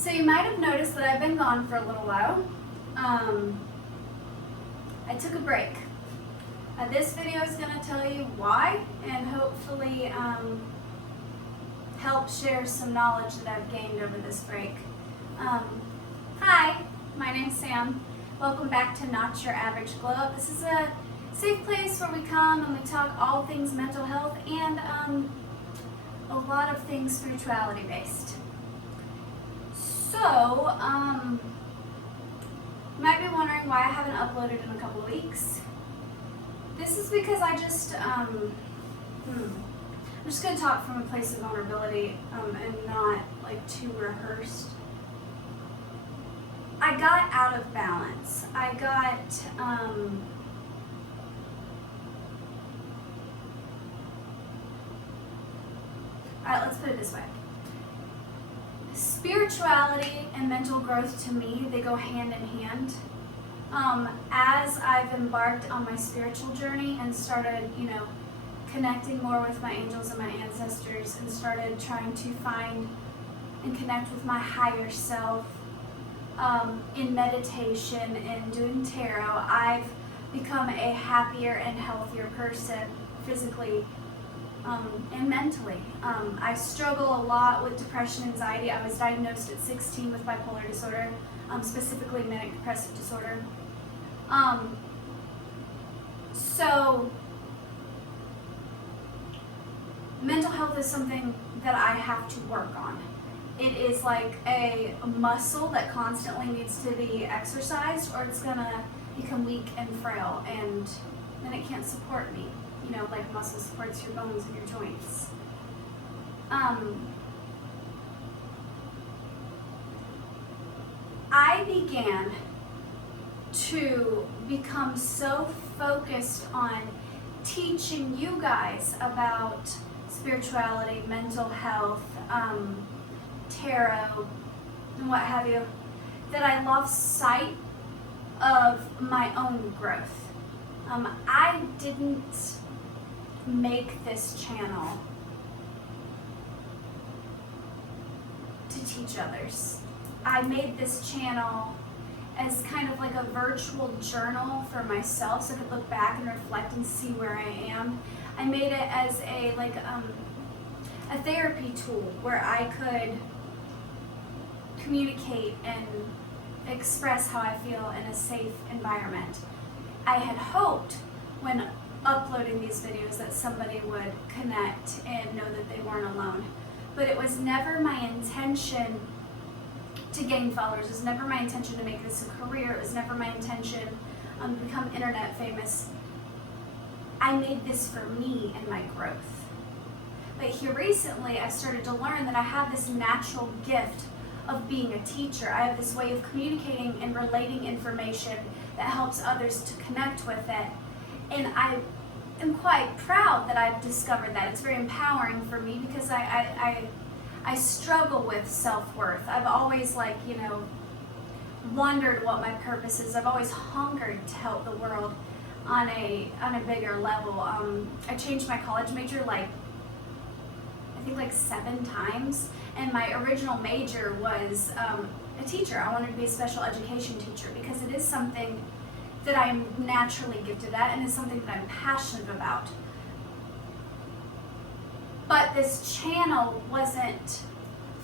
So you might have noticed that I've been gone for a little while. I took a break. This video is going to tell you why and hopefully help share some knowledge that I've gained over this break. Hi, my name's Sam. Welcome back to Not Your Average Glow Up. This is a safe place where we come and we talk all things mental health and a lot of things spirituality based. So, you might be wondering why I haven't uploaded in a couple of weeks. This is because I'm just going to talk from a place of vulnerability and not like too rehearsed. I got out of balance. I got, alright, let's put it this way. Spirituality and mental growth, to me, they go hand in hand. As I've embarked on my spiritual journey and started, connecting more with my angels and my ancestors and started trying to find and connect with my higher self in meditation and doing tarot, I've become a happier and healthier person physically and mentally. I struggle a lot with depression, anxiety. I was diagnosed at 16 with bipolar disorder, specifically manic depressive disorder. So mental health is something that I have to work on. It is like a muscle that constantly needs to be exercised or it's gonna become weak and frail and then it can't support me. Like a muscle supports your bones and your joints. I began to become so focused on teaching you guys about spirituality, mental health, tarot, and what have you, that I lost sight of my own growth. I didn't make this channel to teach others. I made this channel as kind of like a virtual journal for myself so I could look back and reflect and see where I am. I made it as a therapy tool where I could communicate and express how I feel in a safe environment. I had hoped when uploading these videos that somebody would connect and know that they weren't alone. But it was never my intention to gain followers. It was never my intention to make this a career. It was never my intention to become internet famous. I made this for me and my growth. But here recently, I started to learn that I have this natural gift of being a teacher. I have this way of communicating and relating information that helps others to connect with it. And I am quite proud that I've discovered that. It's very empowering for me because I struggle with self-worth. I've always wondered what my purpose is. I've always hungered to help the world on a bigger level. I changed my college major I think 7 times, and my original major was a teacher. I wanted to be a special education teacher because it is something that I'm naturally gifted at and is something that I'm passionate about. But this channel wasn't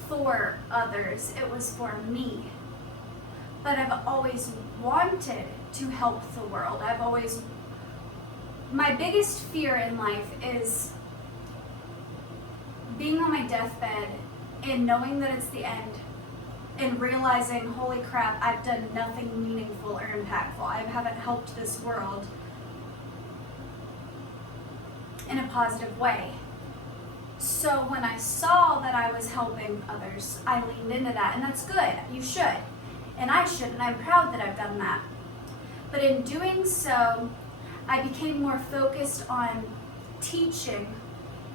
for others, it was for me. But I've always wanted to help the world. My biggest fear in life is being on my deathbed and knowing that it's the end and realizing, holy crap, I've done nothing meaningful or impactful. I haven't helped this world in a positive way. So when I saw that I was helping others, I leaned into that, and that's good. You should, and I should, and I'm proud that I've done that. But in doing so, I became more focused on teaching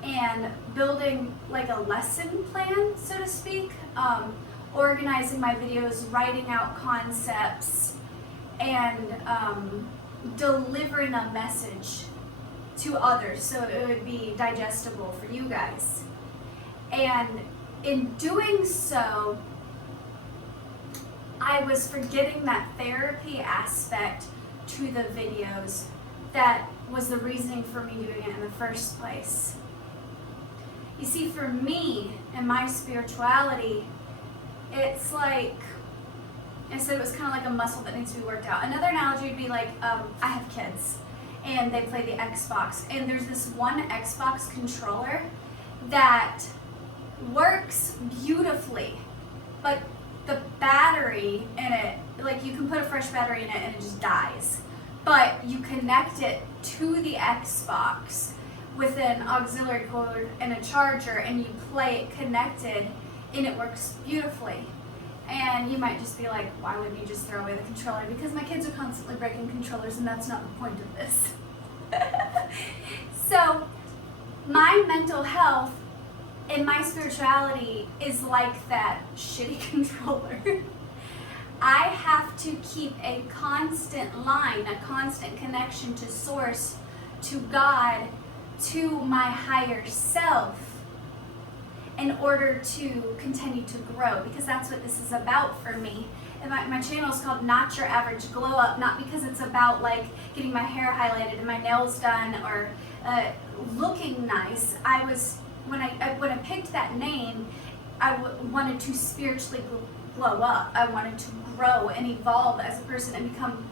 and building like a lesson plan, so to speak, organizing my videos, writing out concepts, and delivering a message to others so it would be digestible for you guys. And in doing so, I was forgetting that therapy aspect to the videos that was the reasoning for me doing it in the first place. You see, for me and my spirituality, it's like, I said it was kind of like a muscle that needs to be worked out. Another analogy would be like, I have kids and they play the Xbox, and there's this one Xbox controller that works beautifully, but the battery in it, like you can put a fresh battery in it and it just dies. But you connect it to the Xbox with an auxiliary cord and a charger, and you play it connected, and it works beautifully. And you might just be like, why wouldn't you just throw away the controller? Because my kids are constantly breaking controllers, and that's not the point of this. So my mental health and my spirituality is like that shitty controller. I have to keep a constant line, a constant connection to source, to God, to my higher self, in order to continue to grow, because that's what this is about for me. And my channel is called Not Your Average Glow Up, not because it's about like getting my hair highlighted and my nails done or looking nice. When I picked that name, I wanted to spiritually glow up. I wanted to grow and evolve as a person and become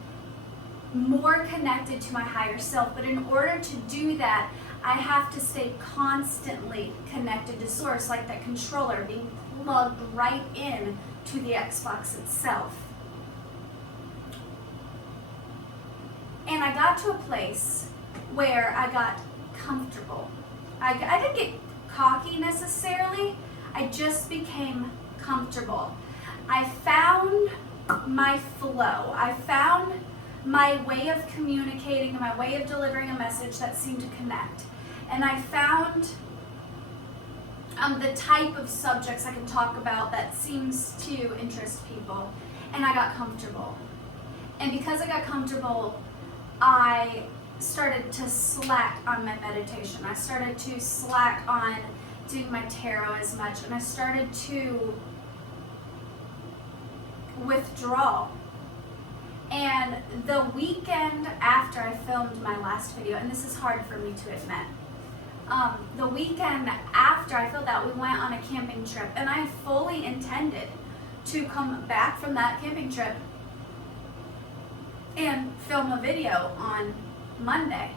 more connected to my higher self. But in order to do that, I have to stay constantly connected to source, like that controller being plugged right in to the Xbox itself. And I got to a place where I got comfortable. I didn't get cocky necessarily, I just became comfortable. I found my flow. I found my way of communicating, my way of delivering a message that seemed to connect. And I found the type of subjects I can talk about that seems to interest people. And I got comfortable. And because I got comfortable, I started to slack on my meditation. I started to slack on doing my tarot as much. And I started to withdraw. And the weekend after I filmed my last video, and this is hard for me to admit, the weekend after I filmed that, we went on a camping trip, and I fully intended to come back from that camping trip and film a video on Monday.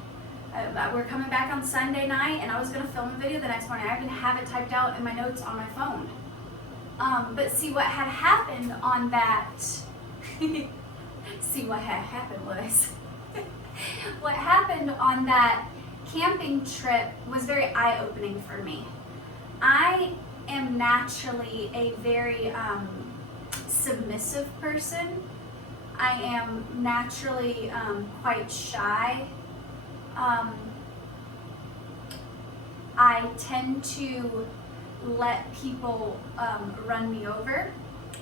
We're coming back on Sunday night, and I was going to film a video the next morning. I even have it typed out in my notes on my phone. But see, what had happened on that... see, what had happened was... what happened on that camping trip was very eye-opening for me. I am naturally a very submissive person. I am naturally quite shy. I tend to let people run me over.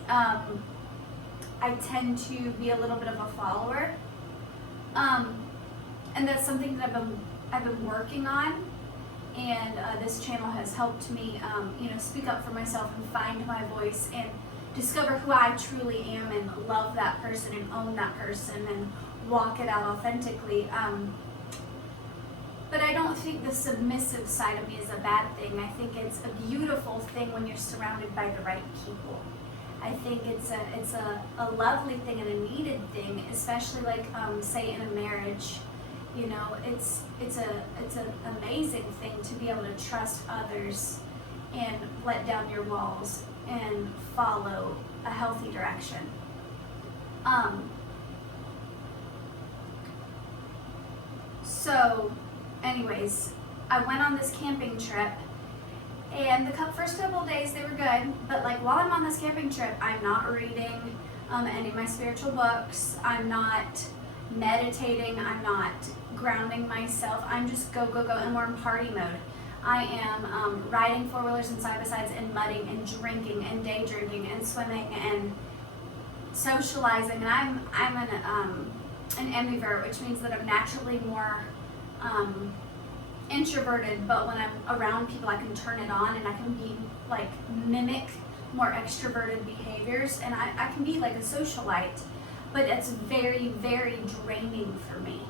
I tend to be a little bit of a follower. And that's something that I've been working on, and this channel has helped me speak up for myself and find my voice and discover who I truly am and love that person and own that person and walk it out authentically. But I don't think the submissive side of me is a bad thing. I think it's a beautiful thing when you're surrounded by the right people. I think it's a lovely thing and a needed thing, especially like say in a marriage. You know, it's an amazing thing to be able to trust others and let down your walls and follow a healthy direction. So anyways, I went on this camping trip, and the first couple of days they were good, but like while I'm on this camping trip, I'm not reading any of my spiritual books, I'm not meditating, I'm not grounding myself, I'm just go, and we're in party mode. I am riding four-wheelers and side-by-sides and mudding and drinking and day drinking and swimming and socializing, and I'm an ambivert, which means that I'm naturally more introverted, but when I'm around people I can turn it on and I can be like mimic more extroverted behaviors, and I can be like a socialite, but it's very, very draining for me.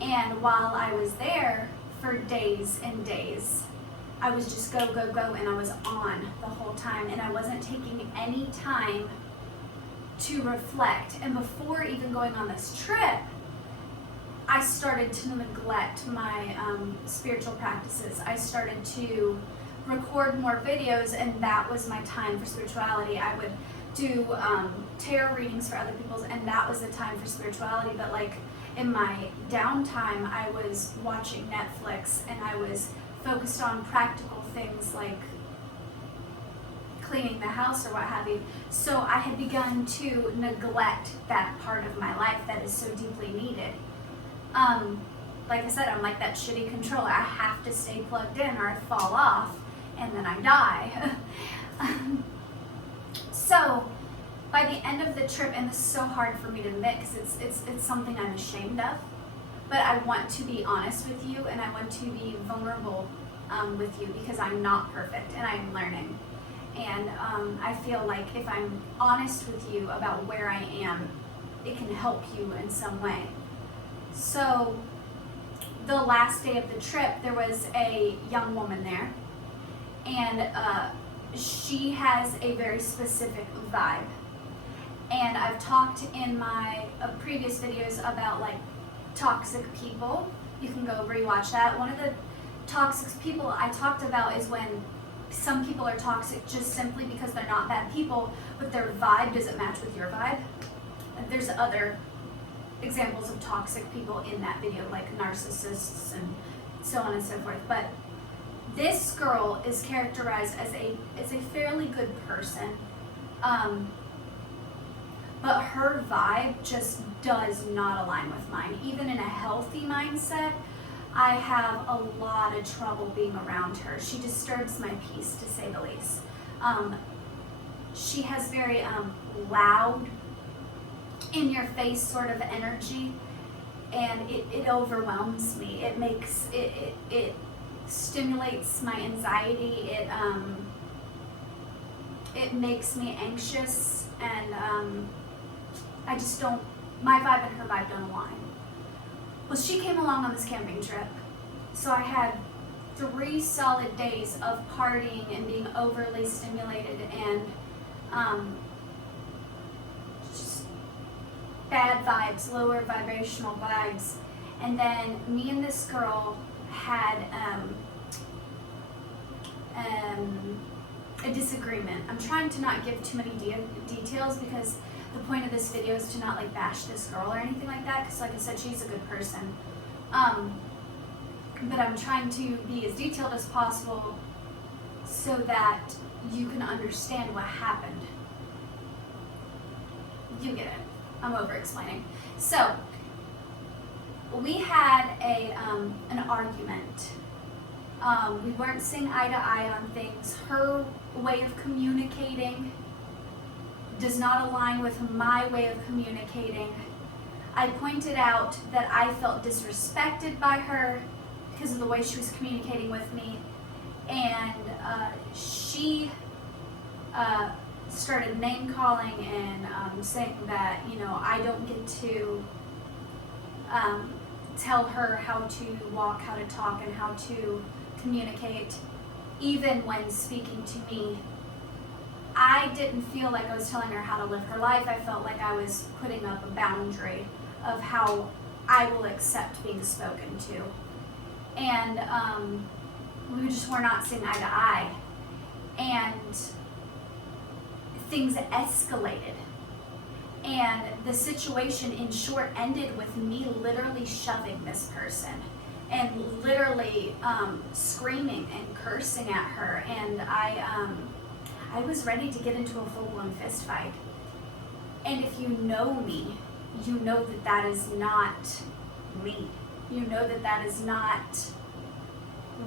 And while I was there for days and days, I was just go, go, go, and I was on the whole time, and I wasn't taking any time to reflect. And before even going on this trip, I started to neglect my spiritual practices. I started to record more videos, and that was my time for spirituality. I would do tarot readings for other people's, and that was the time for spirituality. But like in my downtime, I was watching Netflix, and I was focused on practical things like cleaning the house or what have you. So I had begun to neglect that part of my life that is so deeply needed. Like I said, I'm like that shitty controller. I have to stay plugged in or I fall off and then I die. So by the end of the trip, and this is so hard for me to admit because it's something I'm ashamed of, but I want to be honest with you, and I want to be vulnerable with you because I'm not perfect and I'm learning. And I feel like if I'm honest with you about where I am, it can help you in some way. So the last day of the trip, there was a young woman there, and she has a very specific vibe. And I've talked in my previous videos about like toxic people. You can go rewatch that. One of the toxic people I talked about is when some people are toxic just simply because they're not bad people, but their vibe doesn't match with your vibe. And there's other examples of toxic people in that video, like narcissists and so on and so forth. But this girl is characterized as a fairly good person, but her vibe just does not align with mine. Even in a healthy mindset, I have a lot of trouble being around her. She disturbs my peace, to say the least. She has very loud, in-your-face sort of energy, and it overwhelms me. It stimulates my anxiety. It makes me anxious, and I just don't. My vibe and her vibe don't align. Well, she came along on this camping trip, so I had 3 solid days of partying and being overly stimulated and just bad vibes, lower vibrational vibes. And then me and this girl had a disagreement. I'm trying to not give too many details because the point of this video is to not like bash this girl or anything like that, because like I said, she's a good person. But I'm trying to be as detailed as possible so that you can understand what happened. You get it. I'm over explaining. So we had an argument. We weren't seeing eye to eye on things. Her way of communicating does not align with my way of communicating. I pointed out that I felt disrespected by her because of the way she was communicating with me, and she started name calling and saying that, you know, I don't get to tell her how to walk, how to talk, and how to communicate, even when speaking to me. I didn't feel like I was telling her how to live her life. I felt like I was putting up a boundary of how I will accept being spoken to. And we just were not seeing eye to eye. And things escalated. And the situation, in short, ended with me literally shoving this person and literally screaming and cursing at her. And I was ready to get into a full-blown fist fight. And if you know me, you know that that is not me. You know that that is not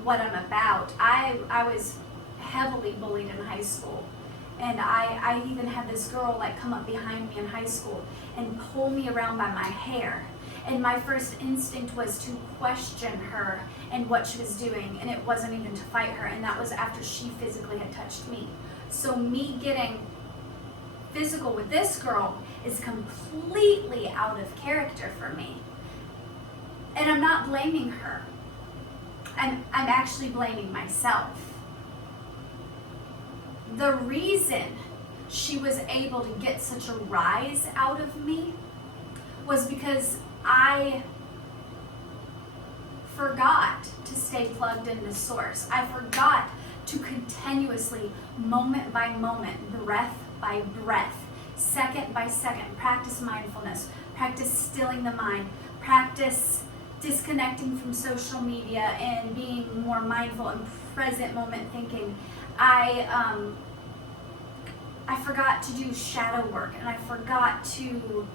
what I'm about. I was heavily bullied in high school. And I even had this girl like come up behind me in high school and pull me around by my hair. And my first instinct was to question her and what she was doing, and it wasn't even to fight her, and that was after she physically had touched me. So me getting physical with this girl is completely out of character for me. And I'm not blaming her. I'm actually blaming myself. The reason she was able to get such a rise out of me was because I forgot to stay plugged into source. I forgot to continuously, moment by moment, breath by breath, second by second, practice mindfulness, practice stilling the mind, practice disconnecting from social media and being more mindful and present moment thinking. I forgot to do shadow work, and I forgot to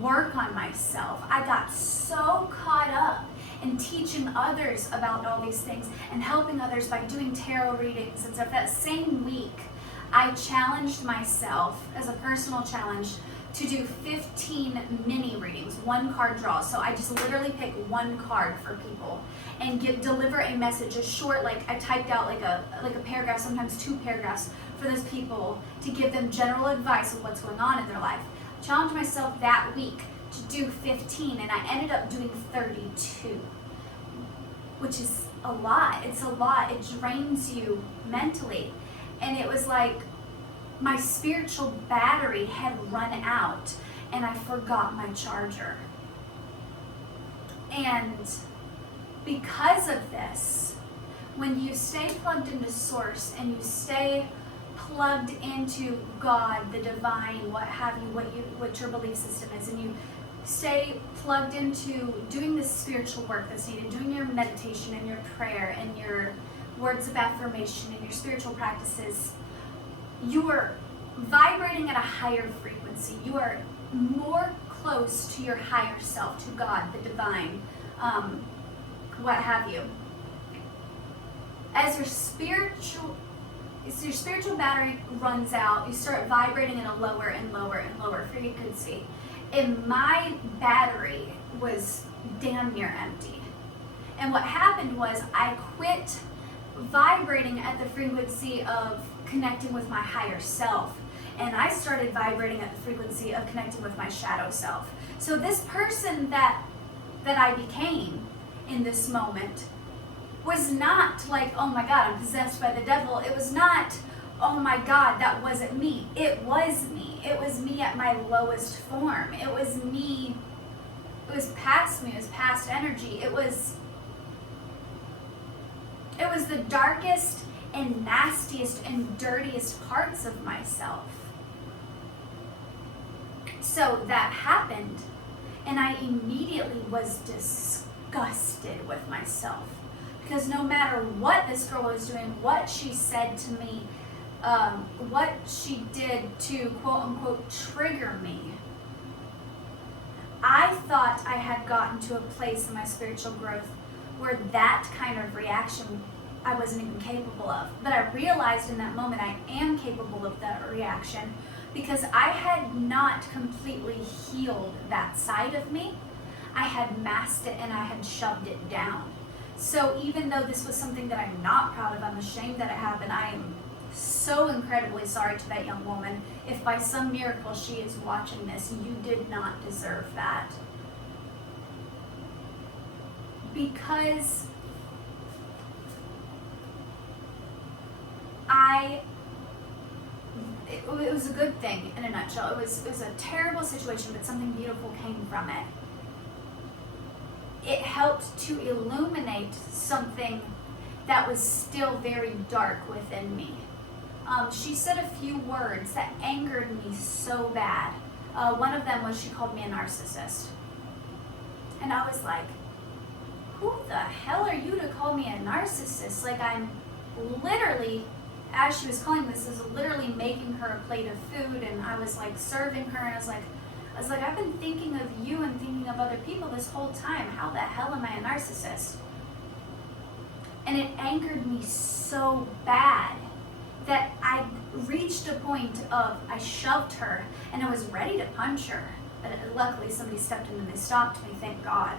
work on myself. I got so caught up in teaching others about all these things and helping others by doing tarot readings and stuff. That same week, I challenged myself as a personal challenge to do 15 mini readings, 1 card draw. So I just literally pick 1 card for people and deliver a message, a short, like I typed out like a paragraph, sometimes 2 paragraphs for those people to give them general advice of what's going on in their life. I challenged myself that week to do 15, and I ended up doing 32, which is a lot. It's a lot. It drains you mentally. And it was like my spiritual battery had run out and I forgot my charger. And because of this, when you stay plugged into source and you stay plugged into God, the divine, what have you, what your belief system is, and you stay plugged into doing this spiritual work that's needed, doing your meditation and your prayer and your words of affirmation and your spiritual practices, you are vibrating at a higher frequency. You are more close to your higher self, to God, the divine, what have you. As your spiritual battery runs out, you start vibrating in a lower and lower and lower frequency. And my battery was damn near empty. And what happened was I quit vibrating at the frequency of connecting with my higher self, and I started vibrating at the frequency of connecting with my shadow self. So this person that I became in this moment was not like, oh my God, I'm possessed by the devil. It was not, oh my God, that wasn't me. It was me. It was me at my lowest form. It was me. It was past me. It was past energy. It was the darkest and nastiest and dirtiest parts of myself. So that happened, and I immediately was disgusted with myself, because no matter what this girl was doing, what she said to me, what she did to quote unquote trigger me, I thought I had gotten to a place in my spiritual growth where that kind of reaction I wasn't even capable of. But I realized in that moment I am capable of that reaction, because I had not completely healed that side of me. I had masked it and I had shoved it down. So even though this was something that I'm not proud of, I'm ashamed that it happened, I am so incredibly sorry to that young woman. If by some miracle she is watching this, you did not deserve that. Because it was a good thing in a nutshell. It was a terrible situation, but something beautiful came from it. It helped to illuminate something that was still very dark within me. She said a few words that angered me so bad. One of them was she called me a narcissist. And I was like, who the hell are you to call me a narcissist? Like, I'm literally, as she was calling this, is literally making her a plate of food, and I was like serving her, and I was like, I've been thinking of you and thinking of other people this whole time. How the hell am I a narcissist? And it angered me so bad that I reached a point of, I shoved her, and I was ready to punch her. But luckily somebody stepped in and they stopped me, thank God.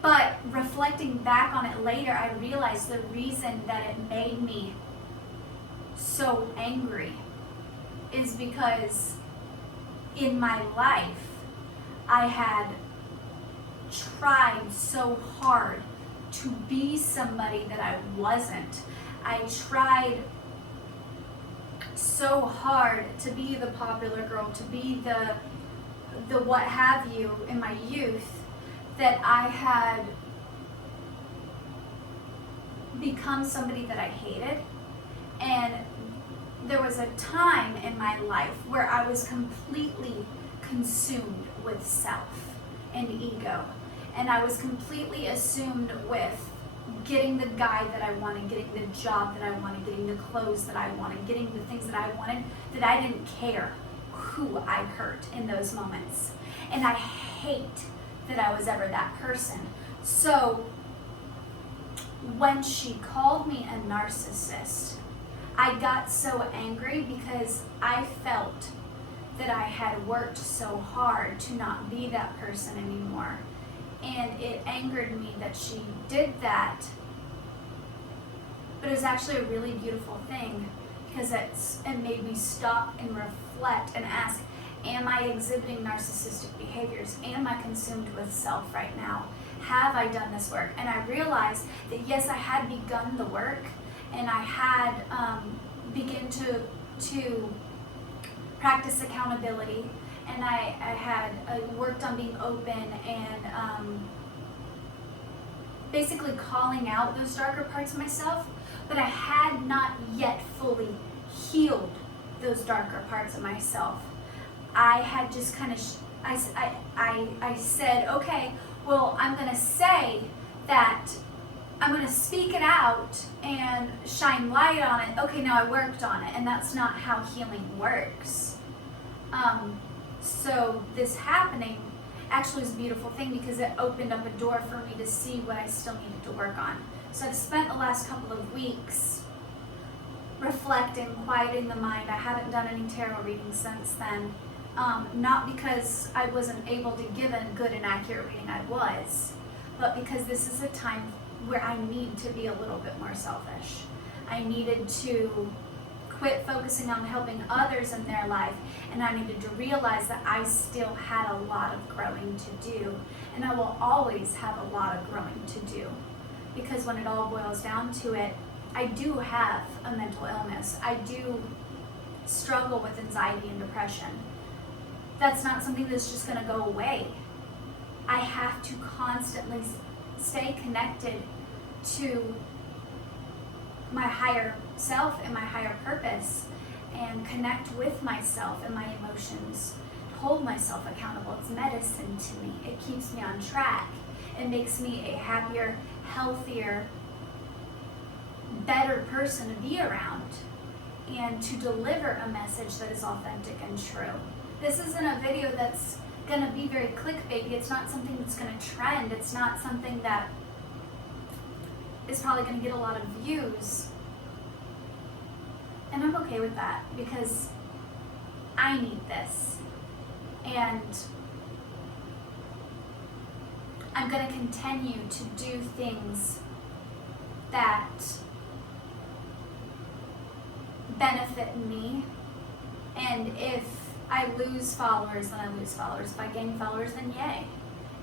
But reflecting back on it later, I realized the reason that it made me so angry is because in my life, I had tried so hard to be somebody that I wasn't. I tried so hard to be the popular girl, to be the what have you in my youth, that I had become somebody that I hated. And there was a time in my life where I was completely consumed with self and ego. And I was completely assumed with getting the guy that I wanted, getting the job that I wanted, getting the clothes that I wanted, getting the things that I wanted, that I didn't care who I hurt in those moments. And I hate that I was ever that person. So when she called me a narcissist, I got so angry because I felt that I had worked so hard to not be that person anymore. And it angered me that she did that. But it was actually a really beautiful thing, because it made me stop and reflect and ask, am I exhibiting narcissistic behaviors? Am I consumed with self right now? Have I done this work? And I realized that yes, I had begun the work, and I had begun to practice accountability, and I had worked on being open and basically calling out those darker parts of myself, but I had not yet fully healed those darker parts of myself. I had just kind of, I said, okay, well, I'm going to say that I'm going to speak it out and shine light on it. Okay, now I worked on it, and that's not how healing works. So this happening actually was a beautiful thing, because it opened up a door for me to see what I still needed to work on. So I've spent the last couple of weeks reflecting, quieting the mind. I haven't done any tarot readings since then. Not because I wasn't able to give a good and accurate reading, I was, but because this is a time where I need to be a little bit more selfish. I needed to quit focusing on helping others in their life, and I needed to realize that I still had a lot of growing to do, and I will always have a lot of growing to do, because when it all boils down to it, I do have a mental illness. I do struggle with anxiety and depression. That's not something that's just going to go away. I have to constantly stay connected to my higher self and my higher purpose, and connect with myself and my emotions, hold myself accountable. It's medicine to me. It keeps me on track. It makes me a happier, healthier, better person to be around, and to deliver a message that is authentic and true. This isn't a video that's going to be very clickbaity. It's not something that's going to trend. It's not something that is probably going to get a lot of views. And I'm okay with that, because I need this. And I'm going to continue to do things that benefit me. And if I lose followers, then I lose followers. If I gain followers, then yay.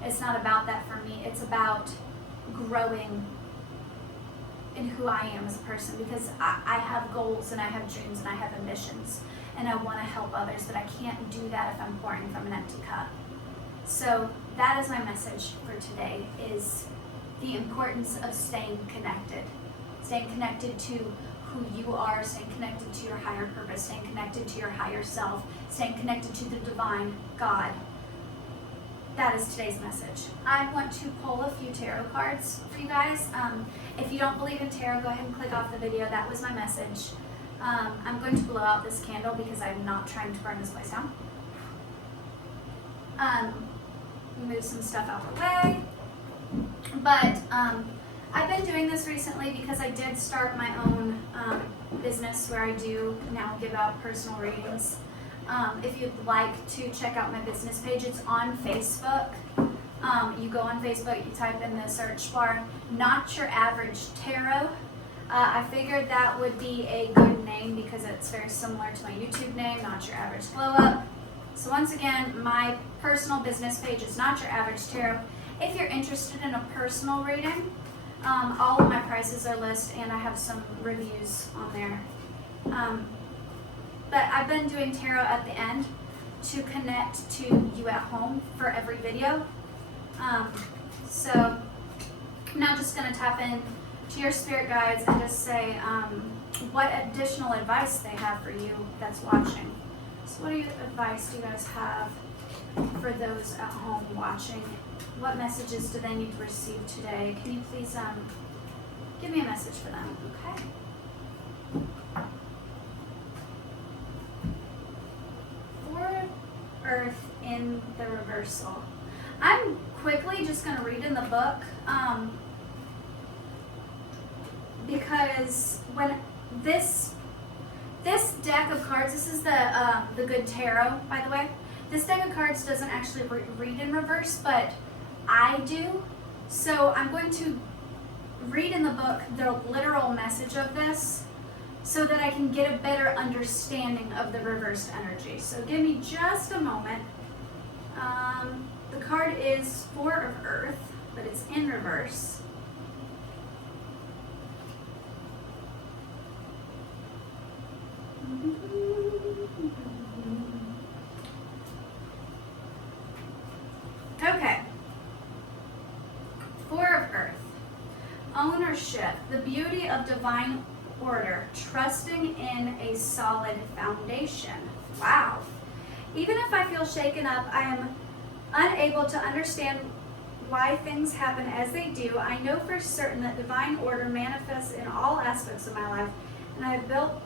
It's not about that for me. It's about growing in who I am as a person, because I have goals and I have dreams and I have ambitions, and I want to help others, but I can't do that if I'm pouring from an empty cup. So that is my message for today, is the importance of staying connected to who you are, staying connected to your higher purpose, staying connected to your higher self, staying connected to the divine God. That is today's message. I want to pull a few tarot cards for you guys. If you don't believe in tarot, go ahead and click off the video. That was my message. I'm going to blow out this candle because I'm not trying to burn this place down. Move some stuff out of the way. But I've been doing this recently because I did start my own business where I do now give out personal readings. If you'd like to check out my business page, it's on Facebook. You go on Facebook, you type in the search bar, Not Your Average Tarot. I figured that would be a good name because it's very similar to my YouTube name, Not Your Average Glow Up. So once again, my personal business page is Not Your Average Tarot. If you're interested in a personal reading, all of my prices are listed and I have some reviews on there. But I've been doing tarot at the end to connect to you at home for every video. So I'm now just going to tap in to your spirit guides and just say what additional advice they have for you that's watching. So what advice do you guys have for those at home watching? What messages do they need to receive today? Can you please give me a message for them, okay? For Earth in the reversal. I'm quickly just going to read in the book because when this deck of cards, this is the Good Tarot, by the way. This deck of cards doesn't actually read in reverse, but I do. So I'm going to read in the book the literal message of this so that I can get a better understanding of the reversed energy. So give me just a moment. The card is Four of Earth, but it's in reverse. Okay. Four of Earth. Ownership, the beauty of divine order, trusting in a solid foundation. Wow. Even if I feel shaken up, I am unable to understand why things happen as they do. I know for certain that divine order manifests in all aspects of my life, and I have built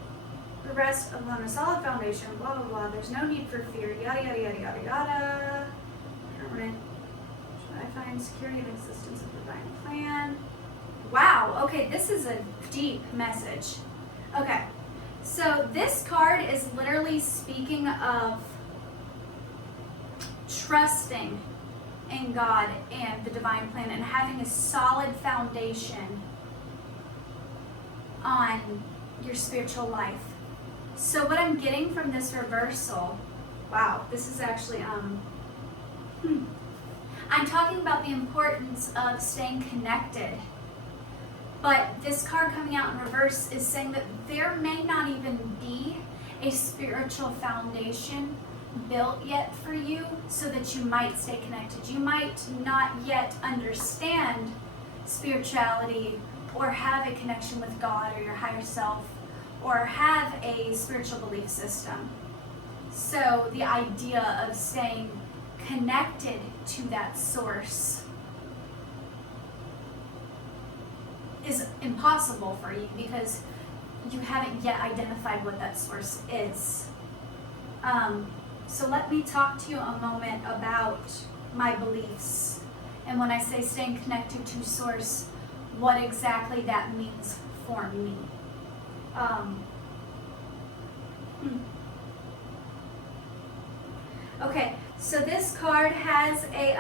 the rest on a solid foundation. Blah, blah, blah. There's no need for fear. Yada, yada, yada, yada, yada. Permanent. Should I find security and existence of divine plan? Wow. Okay, this is a deep message. Okay, so this card is literally speaking of trusting in God and the divine plan and having a solid foundation on your spiritual life. So what I'm getting from this reversal, wow, this is actually, I'm talking about the importance of staying connected. But this card coming out in reverse is saying that there may not even be a spiritual foundation built yet for you so that you might stay connected. You might not yet understand spirituality or have a connection with God or your higher self or have a spiritual belief system. So the idea of staying connected to that source is impossible for you because you haven't yet identified what that source is. So let me talk to you a moment about my beliefs. And when I say staying connected to source, what exactly that means for me. Okay, so this card has a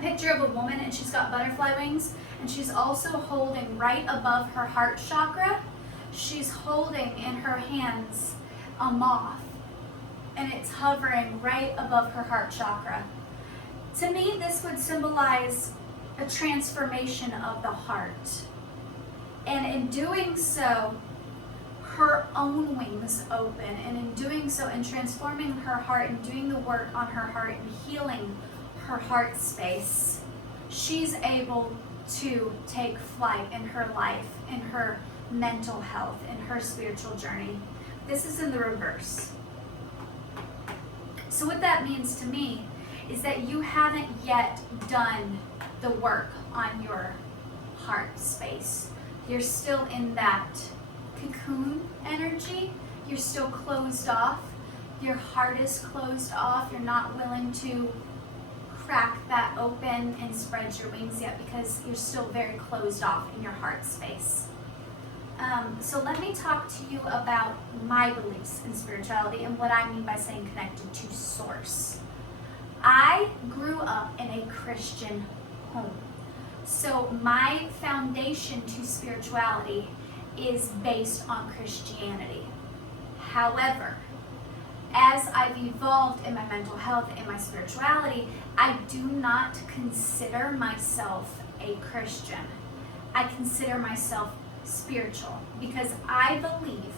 picture of a woman and she's got butterfly wings and she's also holding right above her heart chakra, she's holding in her hands a moth and it's hovering right above her heart chakra. To me, this would symbolize a transformation of the heart. And in doing so, her own wings open. And in doing so, in transforming her heart and doing the work on her heart and healing her heart space, she's able to take flight in her life, in her mental health, in her spiritual journey. This is in the reverse. So what that means to me is that you haven't yet done the work on your heart space. You're still in that cocoon energy. You're still closed off. Your heart is closed off. You're not willing to crack that open and spread your wings yet because you're still very closed off in your heart space. So let me talk to you about my beliefs in spirituality and what I mean by saying connected to source. I grew up in a Christian home. So my foundation to spirituality is based on Christianity. However, as I've evolved in my mental health and my spirituality, I do not consider myself a Christian. I consider myself spiritual because I believe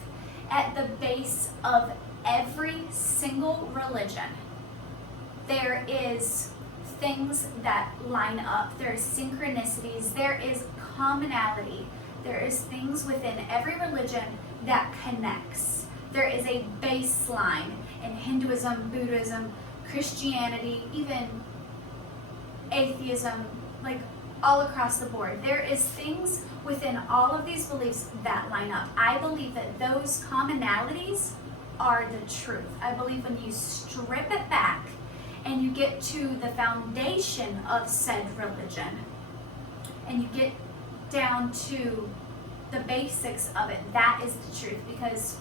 at the base of every single religion, there is things that line up. There is synchronicities. There is commonality. There is things within every religion that connects. There is a baseline in Hinduism, Buddhism, Christianity, even atheism, like all across the board. There is things within all of these beliefs that line up. I believe that those commonalities are the truth. I believe when you strip it back and you get to the foundation of said religion and you get down to the basics of it, that is the truth. Because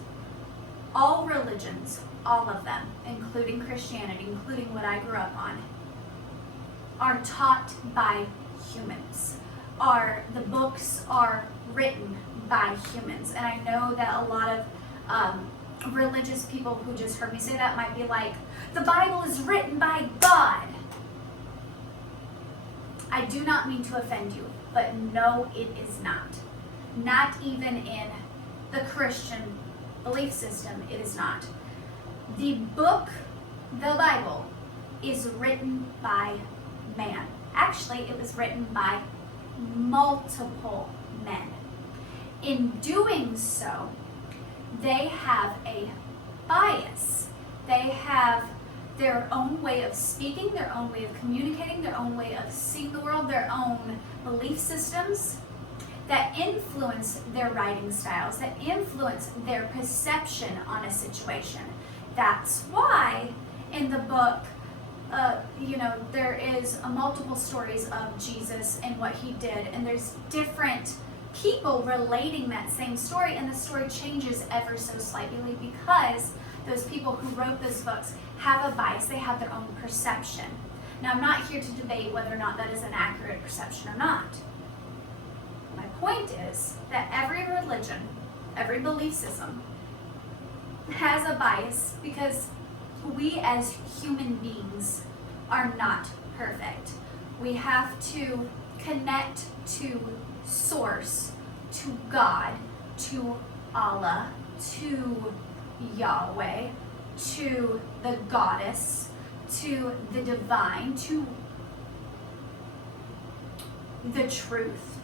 all religions, all of them, including Christianity, including what I grew up on, are taught by humans. The books are written by humans. And I know that a lot of religious people who just heard me say that might be like, the Bible is written by God. I do not mean to offend you, but no, it is not. Not even in the Christian belief system, it is not. The book, the Bible, is written by man. Actually, it was written by multiple men. In doing so, they have a bias. They have their own way of speaking, their own way of communicating, their own way of seeing the world, their own belief systems that influence their writing styles, that influence their perception on a situation. That's why in the book, there is multiple stories of Jesus and what he did, and there's different people relating that same story, and the story changes ever so slightly because those people who wrote those books have a bias. They have their own perception. Now, I'm not here to debate whether or not that is an accurate perception or not. My point is that every religion, every belief system has a bias because we as human beings are not perfect. We have to connect to Source, to God, to Allah, to Yahweh, to the Goddess, to the divine, to the truth,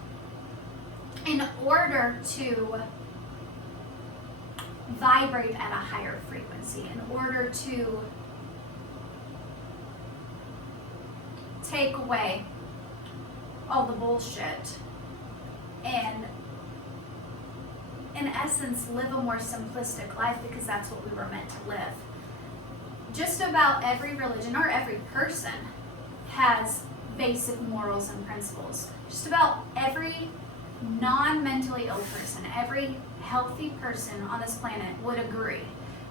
in order to vibrate at a higher frequency, in order to take away all the bullshit and, in essence, live a more simplistic life, because that's what we were meant to live. Just about every religion or every person has basic morals and principles. Just about every non-mentally ill person, every healthy person on this planet would agree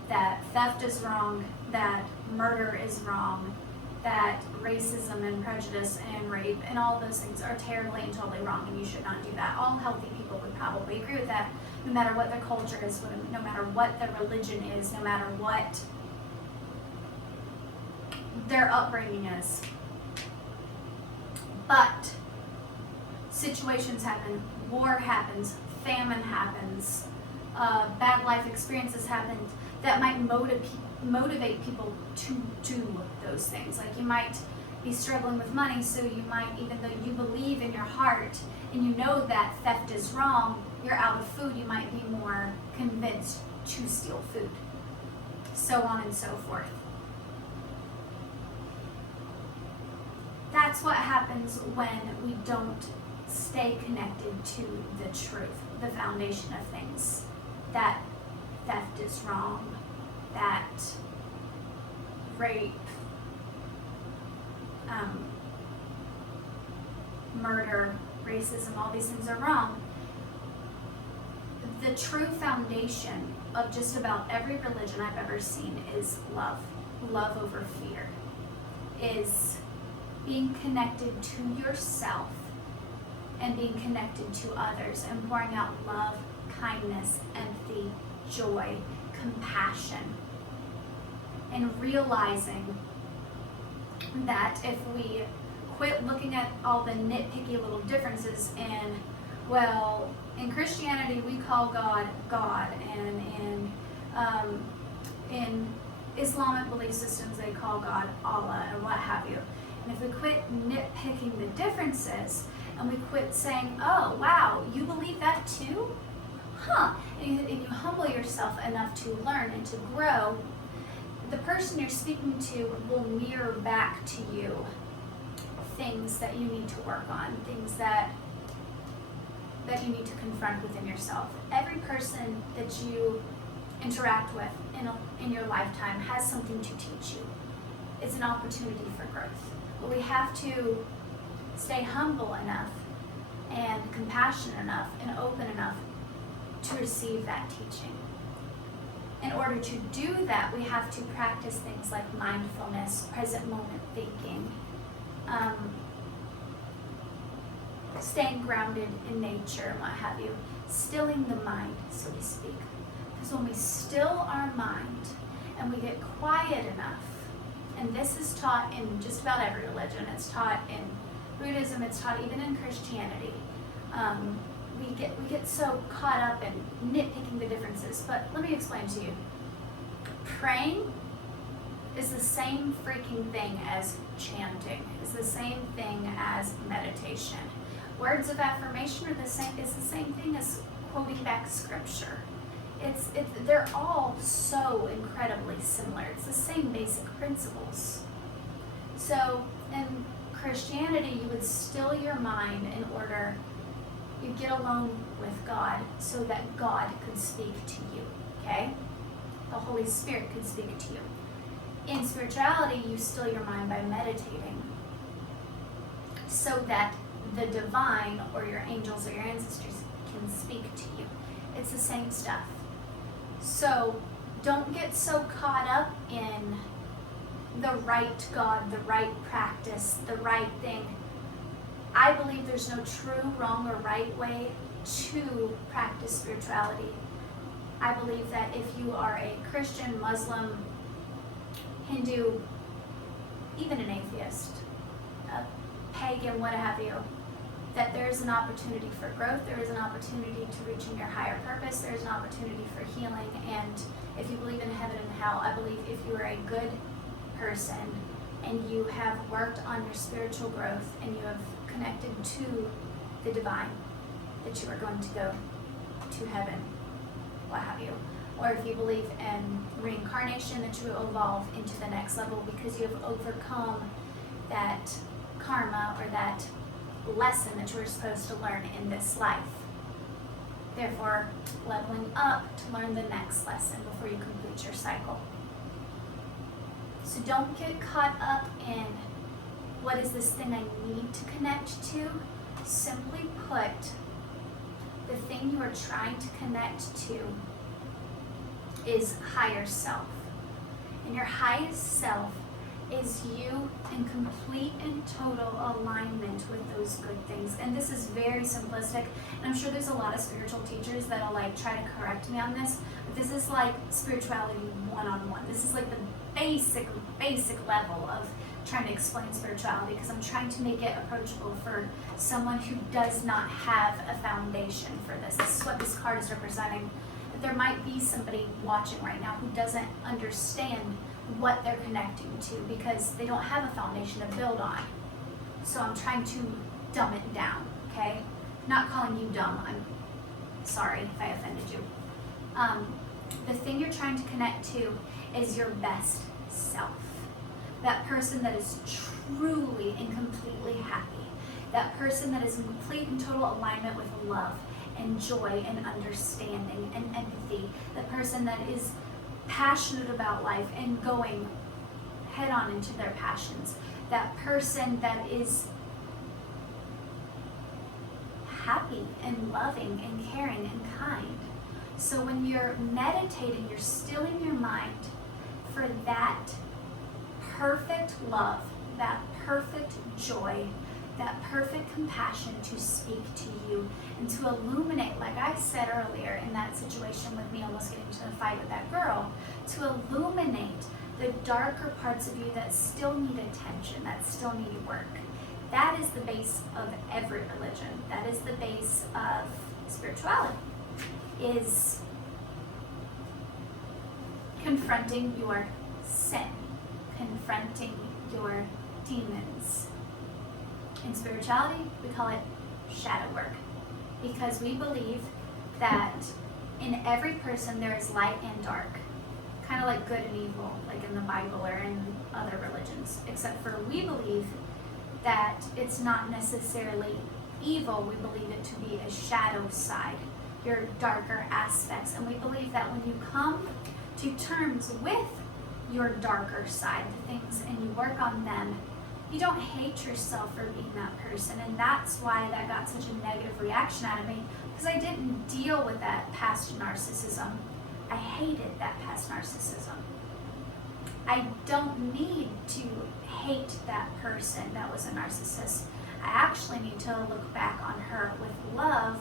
that theft is wrong, that murder is wrong, that racism and prejudice and rape and all of those things are terribly and totally wrong, and you should not do that. All healthy people would probably agree with that, no matter what their culture is, no matter what their religion is, no matter what their upbringing is. But situations happen, war happens, famine happens, bad life experiences happen that might motivate people to do those things. Like, you might be struggling with money, so you might, even though you believe in your heart and you know that theft is wrong, you're out of food, you might be more convinced to steal food. So on and so forth. That's what happens when we don't stay connected to the truth, the foundation of things. That theft is wrong, that rape, murder, racism, all these things are wrong. The true foundation of just about every religion I've ever seen is love. Love over fear. is being connected to yourself and being connected to others and pouring out love, kindness, empathy, joy, compassion, and realizing that if we quit looking at all the nitpicky little differences in Christianity we call God God, and in Islamic belief systems they call God Allah, and what have you. And if we quit nitpicking the differences and we quit saying, oh wow, you believe that too? Huh. And you humble yourself enough to learn and to grow, the person you're speaking to will mirror back to you things that you need to work on, things that you need to confront within yourself. Every person that you interact with in your lifetime has something to teach you. It's an opportunity for growth. But we have to stay humble enough and compassionate enough and open enough to receive that teaching. In order to do that, we have to practice things like mindfulness, present moment thinking, staying grounded in nature and what have you, stilling the mind, so to speak. Because when we still our mind and we get quiet enough, and this is taught in just about every religion, it's taught in Buddhism, it's taught even in Christianity. We get so caught up in nitpicking the differences, but let me explain to you. Praying is the same freaking thing as chanting, is the same thing as meditation. Words of affirmation is the same thing as quoting back scripture. They're all so incredibly similar. It's the same basic principles. So in Christianity, you would still your mind in order you get alone with God so that God could speak to you, okay? The Holy Spirit could speak to you. In spirituality, you still your mind by meditating so that the divine or your angels or your ancestors can speak to you. It's the same stuff. So don't get so caught up in the right God, the right practice, the right thing. I believe there's no true, wrong, or right way to practice spirituality. I believe that if you are a Christian, Muslim, Hindu, even an atheist, a pagan, what have you, that there is an opportunity for growth, there is an opportunity to reach in your higher purpose, there is an opportunity for healing, and if you believe in heaven and hell, I believe if you are a good person and you have worked on your spiritual growth and you have connected to the divine, that you are going to go to heaven, what have you. Or if you believe in reincarnation, that you will evolve into the next level because you have overcome that karma or that lesson that you were supposed to learn in this life. Therefore, leveling up to learn the next lesson before you complete your cycle. So don't get caught up in what is this thing I need to connect to. Simply put, the thing you are trying to connect to is higher self. And your highest self is you in complete and total alignment with those good things. And this is very simplistic, and I'm sure there's a lot of spiritual teachers that'll try to correct me on this, but this is like spirituality one-on-one. This is like the basic level of trying to explain spirituality, because I'm trying to make it approachable for someone who does not have a foundation for this. This is what this card is representing. There might be somebody watching right now who doesn't understand what they're connecting to because they don't have a foundation to build on. So I'm trying to dumb it down, okay? Not calling you dumb. I'm sorry if I offended you. The thing you're trying to connect to is your best self. That person that is truly and completely happy. That person that is in complete and total alignment with love and joy and understanding and empathy. The person that is passionate about life and going head on into their passions. That person that is happy and loving and caring and kind. So when you're meditating, you're stilling your mind for that perfect love, that perfect joy, that perfect compassion to speak to you and to illuminate, like I said earlier in that situation with me almost getting into a fight with that girl, to illuminate the darker parts of you that still need attention, that still need work. That is the base of every religion. That is the base of spirituality, is confronting your sin, confronting your demons. In spirituality, we call it shadow work, because we believe that in every person there is light and dark, kind of like good and evil, like in the Bible or in other religions, except for we believe that it's not necessarily evil. We believe it to be a shadow side, your darker aspects, and we believe that when you come to terms with your darker side, the things, and you work on them, you don't hate yourself for being that person. And that's why that got such a negative reaction out of me, because I didn't deal with that past narcissism. I hated that past narcissism. I don't need to hate that person that was a narcissist. I actually need to look back on her with love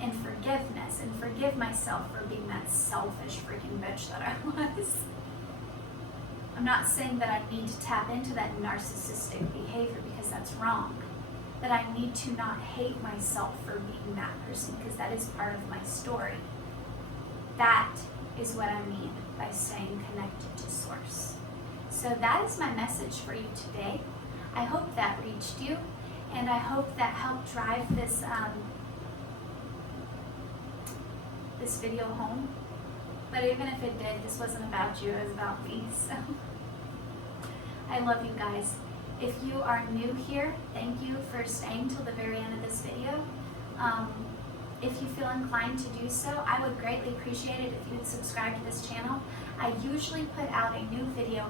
and forgiveness, and forgive myself for being that selfish freaking bitch that I was. I'm not saying that I need to tap into that narcissistic behavior, because that's wrong. That I need to not hate myself for being that person, because that is part of my story. That is what I mean by staying connected to Source. So that is my message for you today. I hope that reached you, and I hope that helped drive this this video home. But even if it did, this wasn't about you, it was about me. So I love you guys. If you are new here, thank you for staying till the very end of this video. If you feel inclined to do so, I would greatly appreciate it if you would subscribe to this channel. I usually put out a new video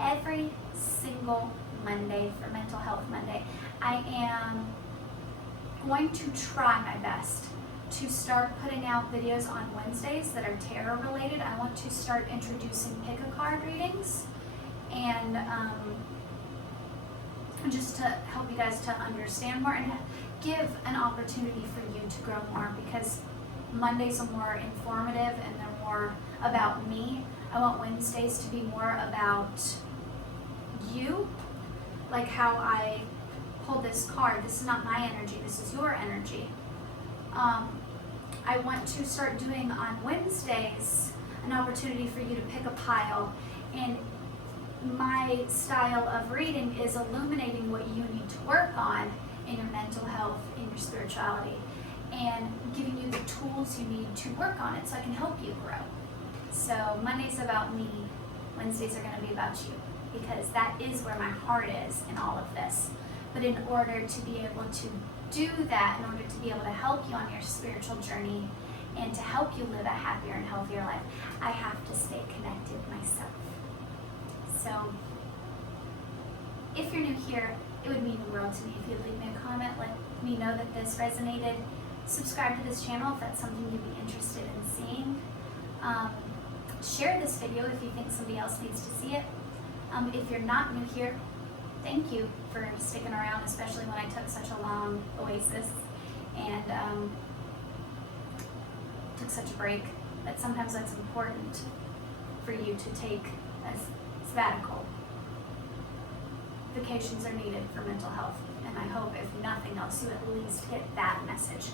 every single Monday for Mental Health Monday. I am going to try my best to start putting out videos on Wednesdays that are tarot related. I want to start introducing pick-a-card readings, and just to help you guys to understand more and give an opportunity for you to grow more, because Mondays are more informative and they're more about me. I want Wednesdays to be more about you, like how I pulled this card. This is not my energy, this is your energy. I want to start doing on Wednesdays an opportunity for you to pick a pile, and my style of reading is illuminating what you need to work on in your mental health, in your spirituality, and giving you the tools you need to work on it so I can help you grow. So Monday's about me, Wednesdays are going to be about you, because that is where my heart is in all of this. But in order to be able to do that, in order to be able to help you on your spiritual journey and to help you live a happier and healthier life, I have to stay connected myself. So if you're new here, it would mean the world to me if you'd leave me a comment, let me know that this resonated. Subscribe to this channel if that's something you'd be interested in seeing. Share this video if you think somebody else needs to see it. If you're not new here, thank you for sticking around, especially when I took such a long oasis and took such a break. But sometimes that's important for you to take a sabbatical. Vacations are needed for mental health, and I hope, if nothing else, you at least get that message,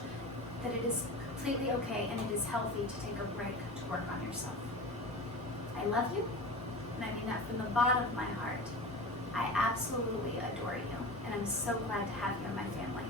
that it is completely okay and it is healthy to take a break to work on yourself. I love you, and I mean that from the bottom of my heart. I absolutely adore you, and I'm so glad to have you in my family.